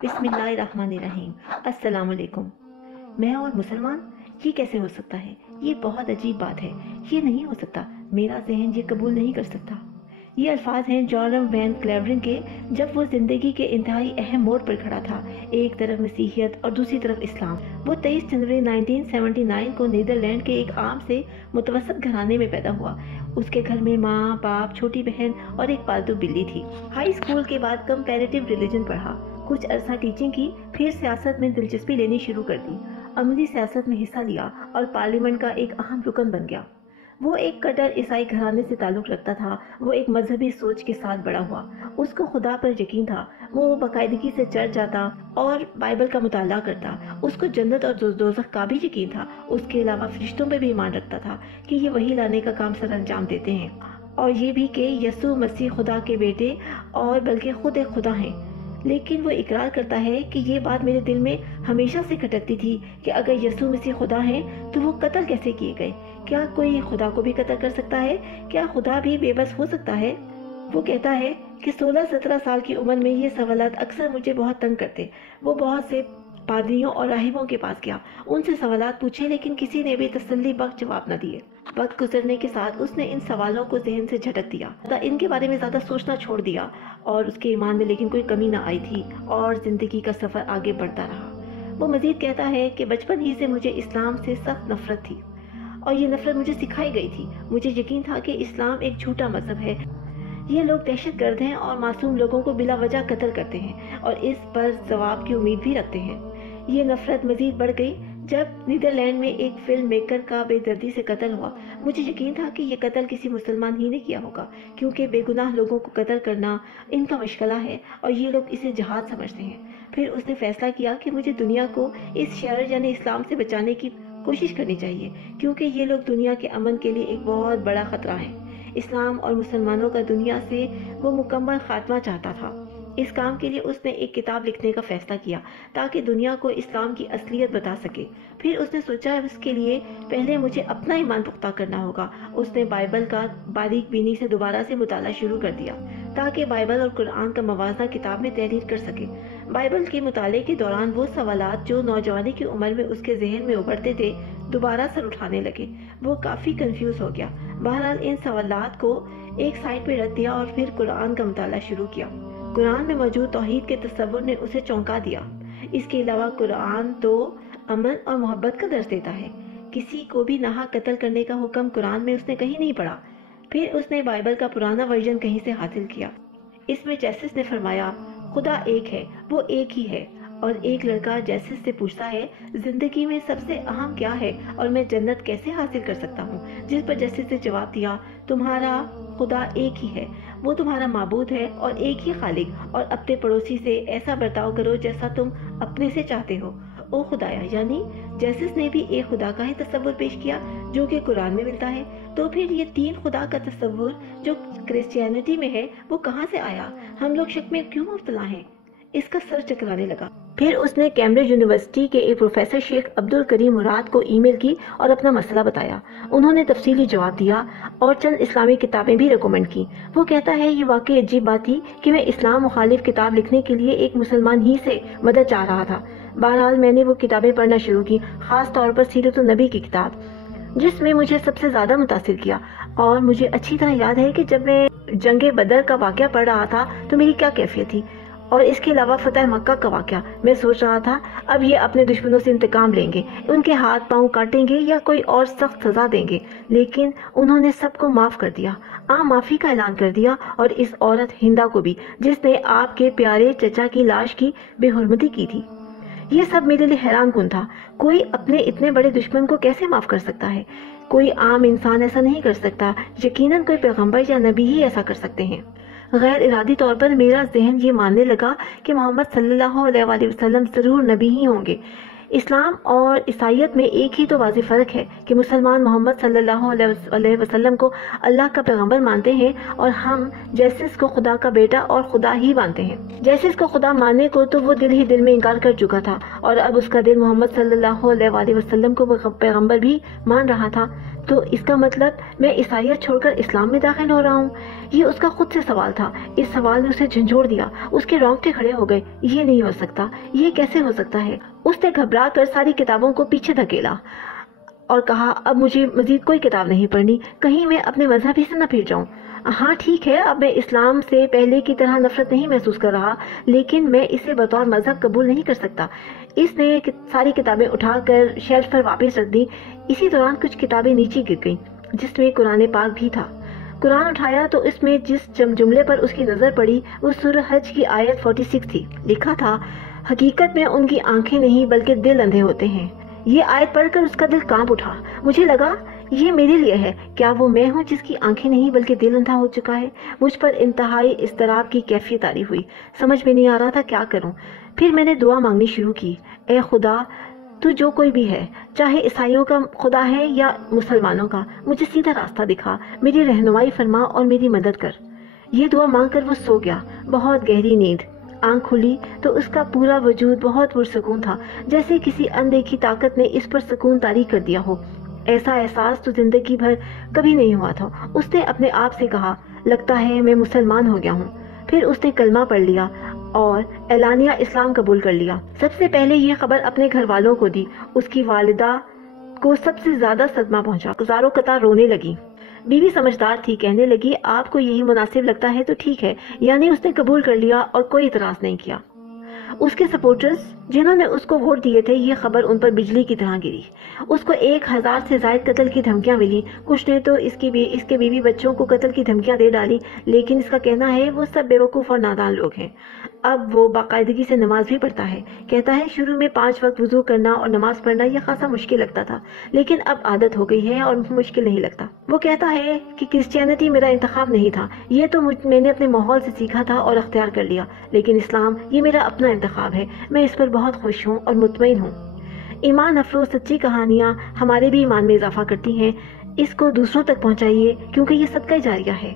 बिस्मिल्लाहिर्रहमानिर्रहीम। अस्सलाम वालेकुम। मैं और मुसलमान, ये कैसे हो सकता है? ये बहुत अजीब बात है। ये नहीं हो सकता। मेरा जहन ये कबूल नहीं कर सकता। ये अल्फाज हैं जॉर्डन वैन क्लेवरिन के, जब वो ज़िंदगी के इंतहाई अहम मोड़ पर खड़ा था। एक तरफ मसीहियत और दूसरी तरफ इस्लाम। वो 23 जनवरी 1979 को नीदरलैंड के एक आम से मुतवसत घराने में पैदा हुआ। उसके घर में माँ, बाप, छोटी बहन और एक पालतू बिल्ली थी। हाई स्कूल के बाद कंपैरेटिव रिलीजन पढ़ा, कुछ अरसा टीचिंग की, फिर सियासत में दिलचस्पी लेनी शुरू कर दी। अमली सियासत में हिस्सा लिया और पार्लियामेंट का एक अहम रुकन बन गया। वो एक कट्टर ईसाई घराने से ताल्लुक़ रखता था। वो एक मजहबी सोच के साथ बड़ा हुआ। उसको खुदा पर यकीन था। वो बाकायदगी से चर्च जाता और बाइबल का मुताला करता। उसको जन्नत और दोज़ख का भी यकीन था। उसके अलावा फरिश्तों पर भी ईमान रखता था कि ये वही लाने का काम सर अंजाम देते हैं, और ये भी कि यसू मसीह खुदा के बेटे और बल्कि खुद एक खुदा हैं। लेकिन वो इकरार करता है कि ये बात मेरे दिल में हमेशा से खटकती थी कि अगर यसू मसीह खुदा हैं तो वो कत्ल कैसे किए गए? क्या कोई खुदा को भी कत्ल कर सकता है? क्या खुदा भी बेबस हो सकता है? वो कहता है कि 16-17 साल की उम्र में ये सवालात अक्सर मुझे बहुत तंग करते। वो बहुत से पादरियों और राहिबों के पास गया, उनसे सवालात पूछे, लेकिन किसी ने भी तसल्ली बख्श जवाब न दिए। वक्त गुजरने के साथ उसने इन सवालों को जहन से झटक दिया, इनके बारे में ज़्यादा सोचना छोड़ दिया, और उसके ईमान में लेकिन कोई कमी न आई थी, और ज़िंदगी का सफ़र आगे बढ़ता रहा। वो मज़ीद कहता है कि बचपन ही से मुझे इस्लाम से सख्त नफरत थी, और ये नफरत मुझे सिखाई गई थी। मुझे यकीन था कि इस्लाम एक झूठा मजहब है। ये लोग दहशतगर्द हैं और मासूम लोगों को बिला वजह कत्ल करते हैं, और इस पर जवाब की उम्मीद भी रखते हैं। ये नफरत मजीद बढ़ गई जब नीदरलैंड में एक फिल्म मेकर का बेदर्दी से कत्ल हुआ। मुझे यकीन था कि ये कत्ल किसी मुसलमान ही ने किया होगा, क्योंकि बेगुनाह लोगों को कत्ल करना इनका मशगला है और ये लोग इसे जहाद समझते हैं। फिर उसने फैसला किया कि मुझे दुनिया को इस शर यानी इस्लाम से बचाने की कोशिश करनी चाहिए, क्योंकि ये लोग दुनिया के अमन के लिए एक बहुत बड़ा खतरा है। इस्लाम और मुसलमानों का दुनिया से वो मुकम्मल खात्मा चाहता था। इस काम के लिए उसने एक किताब लिखने का फैसला किया ताकि दुनिया को इस्लाम की असलियत बता सके। फिर उसने सोचा उसके लिए पहले मुझे अपना ईमान पुख्ता करना होगा। उसने बाइबल का बारीक बीनी से दोबारा से मुताला शुरू कर दिया ताकि बाइबल और कुरान का मवाजना किताब में तहरीर कर सके। बाइबल के मुताले के दौरान वो सवालात जो नौजवानी की उम्र में उसके जहन में उभरते थे दोबारा सर उठाने लगे। वो काफ़ी कंफ्यूज हो गया। बहरहाल इन सवालात को एक साइड पे रख दिया और फिर कुरान का मुताला शुरू किया। कुरान में मौजूद तौहीद के तसव्वुर ने उसे चौंका दिया। इसके अलावा कुरान तो अमन और मोहब्बत का दर्स देता है। किसी को भी नाहक कत्ल करने का हुक्म कुरान में उसने कहीं नहीं पढ़ा। फिर उसने बाइबल का पुराना वर्जन कहीं से हासिल किया। इसमें जैसिस ने फरमाया, खुदा एक है, वो एक ही है। और एक लड़का जैसिस से पूछता है, जिंदगी में सबसे अहम क्या है और मैं जन्नत कैसे हासिल कर सकता हूँ? जिस पर जैसिस ने जवाब दिया, तुम्हारा खुदा एक ही है, वो तुम्हारा माबूद है और एक ही खालिक, और अपने पड़ोसी से ऐसा बर्ताव करो जैसा तुम अपने से चाहते हो। ओ खुदाया, यानी जैसिस ने भी एक खुदा का ही तस्वुर पेश किया जो कि कुरान में मिलता है। तो फिर ये तीन खुदा का तस्वुर जो क्रिश्चियनिटी में है वो कहाँ से आया? हम लोग शक में क्यों मुब्तला हैं? इसका सर चकराने लगा। फिर उसने कैम्ब्रिज यूनिवर्सिटी के एक प्रोफेसर शेख अब्दुल करीम मुराद को ईमेल की और अपना मसला बताया। उन्होंने तफसीली जवाब दिया और चंद इस्लामी किताबें भी रिकमेंड की। वो कहता है, ये वाकई अजीब बात थी कि मैं इस्लाम मुखालिफ किताब लिखने के लिए एक मुसलमान ही से मदद चाह रहा था। बहरहाल मैंने वो किताबें पढ़ना शुरू की, खास तौर पर सीरत नबी की किताब, जिसमें मुझे सबसे ज़्यादा मुतासिर किया। और मुझे अच्छी तरह याद है कि जब मैं जंगे बदर का वाक़या पढ़ रहा था तो मेरी क्या कैफियत थी। और इसके अलावा फतह मक्का का वाक़या, मैं सोच रहा था अब ये अपने दुश्मनों से इंतकाम लेंगे, उनके हाथ पांव काटेंगे या कोई और सख्त सज़ा देंगे। लेकिन उन्होंने सबको माफ़ कर दिया, माफ़ी का ऐलान कर दिया, और इस औरत हिंदा को भी, जिसने आपके प्यारे चचा की लाश की बेहुरमती की थी। ये सब मेरे लिए हैरान कुन था। कोई अपने इतने बड़े दुश्मन को कैसे माफ़ कर सकता है? कोई आम इंसान ऐसा नहीं कर सकता। यकीनन कोई पैगम्बर या नबी ही ऐसा कर सकते हैं। गैर इरादी तौर पर मेरा जहन ये मानने लगा कि मोहम्मद सल्लल्लाहु अलैहि वसल्लम ज़रूर नबी ही होंगे। اسلام اور عیسائیت میں ایک ہی تو واضح فرق ہے کہ مسلمان محمد صلی اللہ علیہ وسلم کو اللہ کا پیغمبر مانتے ہیں اور ہم جیسس کو خدا کا بیٹا اور خدا ہی مانتے ہیں۔ جیسس کو خدا ماننے کو تو وہ دل ہی دل میں انکار کر چکا تھا اور اب اس کا دل محمد صلی اللہ علیہ وسلم کو پیغمبر بھی مان رہا تھا، تو اس کا مطلب میں عیسائیت چھوڑ کر اسلام میں داخل ہو رہا ہوں؟ یہ اس کا خود سے سوال تھا۔ اس سوال نے اسے جھنجھوڑ دیا، اس کے رونگٹے کھڑے ہو گئے۔ یہ نہیں ہو سکتا، یہ کیسے ہو سکتا ہے؟ اس نے گھبرا کر ساری کتابوں کو پیچھے دھکیلا اور کہا اب مجھے مزید کوئی کتاب نہیں پڑھنی، کہیں میں اپنے مذہب ہی سے نہ پھر جاؤں۔ ہاں ٹھیک ہے، اب میں اسلام سے پہلے کی طرح نفرت نہیں محسوس کر رہا، لیکن میں اسے بطور مذہب قبول نہیں کر سکتا۔ اس نے ساری کتابیں اٹھا کر شیلف پر واپس رکھ دی۔ اسی دوران کچھ کتابیں نیچے گر گئیں جس میں قرآن پاک بھی تھا۔ قرآن اٹھایا تو اس میں جس جملے پر اس کی نظر پڑی وہ سورہ حج کی آیت 46 تھی۔ لکھا تھا، حقیقت میں ان کی آنکھیں نہیں بلکہ دل اندھے ہوتے ہیں۔ یہ آیت پڑھ کر اس کا دل کانپ اٹھا۔ مجھے لگا یہ میرے لیے ہے، کیا وہ میں ہوں جس کی آنکھیں نہیں بلکہ دل اندھا ہو چکا ہے؟ مجھ پر انتہائی اضطراب کی کیفیت طاری ہوئی، سمجھ میں نہیں آ رہا تھا کیا کروں۔ پھر میں نے دعا مانگنی شروع کی، اے خدا، تو جو کوئی بھی ہے، چاہے عیسائیوں کا خدا ہے یا مسلمانوں کا، مجھے سیدھا راستہ دکھا، میری رہنمائی فرما اور میری مدد کر۔ یہ دعا مانگ کر وہ سو گیا۔ بہت گہری نیند۔ آنکھ کھلی تو اس کا پورا وجود بہت پرسکون تھا، جیسے کسی اندیکھی طاقت نے اس پر سکون طاری کر دیا ہو۔ ایسا احساس تو زندگی بھر کبھی نہیں ہوا تھا۔ اس نے اپنے آپ سے کہا، لگتا ہے میں مسلمان ہو گیا ہوں۔ پھر اس نے کلمہ پڑھ لیا اور اعلانیہ اسلام قبول کر لیا۔ سب سے پہلے یہ خبر اپنے گھر والوں کو دی۔ اس کی والدہ کو سب سے زیادہ صدمہ پہنچا، زاروں قطار رونے لگی۔ بیوی سمجھدار تھی، کہنے لگی، آپ کو یہی مناسب لگتا ہے تو ٹھیک ہے۔ یعنی اس نے قبول کر لیا اور کوئی اعتراض نہیں کیا۔ اس کے سپورٹرز جنہوں نے اس کو ووٹ دیے تھے، یہ خبر ان پر بجلی کی طرح گری۔ اس کو 1000 سے زائد قتل کی دھمکیاں ملی۔ کچھ نے تو اس کے بیوی بچوں کو قتل کی دھمکیاں دے ڈالی، لیکن اس کا کہنا ہے وہ سب بیوقوف اور نادان لوگ ہیں۔ اب وہ باقاعدگی سے نماز بھی پڑھتا ہے۔ کہتا ہے شروع میں 5 وقت وضو کرنا اور نماز پڑھنا یہ خاصا مشکل لگتا تھا، لیکن اب عادت ہو گئی ہے اور مشکل نہیں لگتا۔ وہ کہتا ہے کہ کرسچینٹی میرا انتخاب نہیں تھا، یہ تو میں نے اپنے ماحول سے سیکھا تھا اور اختیار کر لیا، لیکن اسلام یہ میرا اپنا انتخاب ہے، میں اس پر بہت خوش ہوں اور مطمئن ہوں۔ ایمان افروز سچی کہانیاں ہمارے بھی ایمان میں اضافہ کرتی ہیں۔ اس کو دوسروں تک پہنچائیے کیونکہ یہ صدقہ جاریہ ہے۔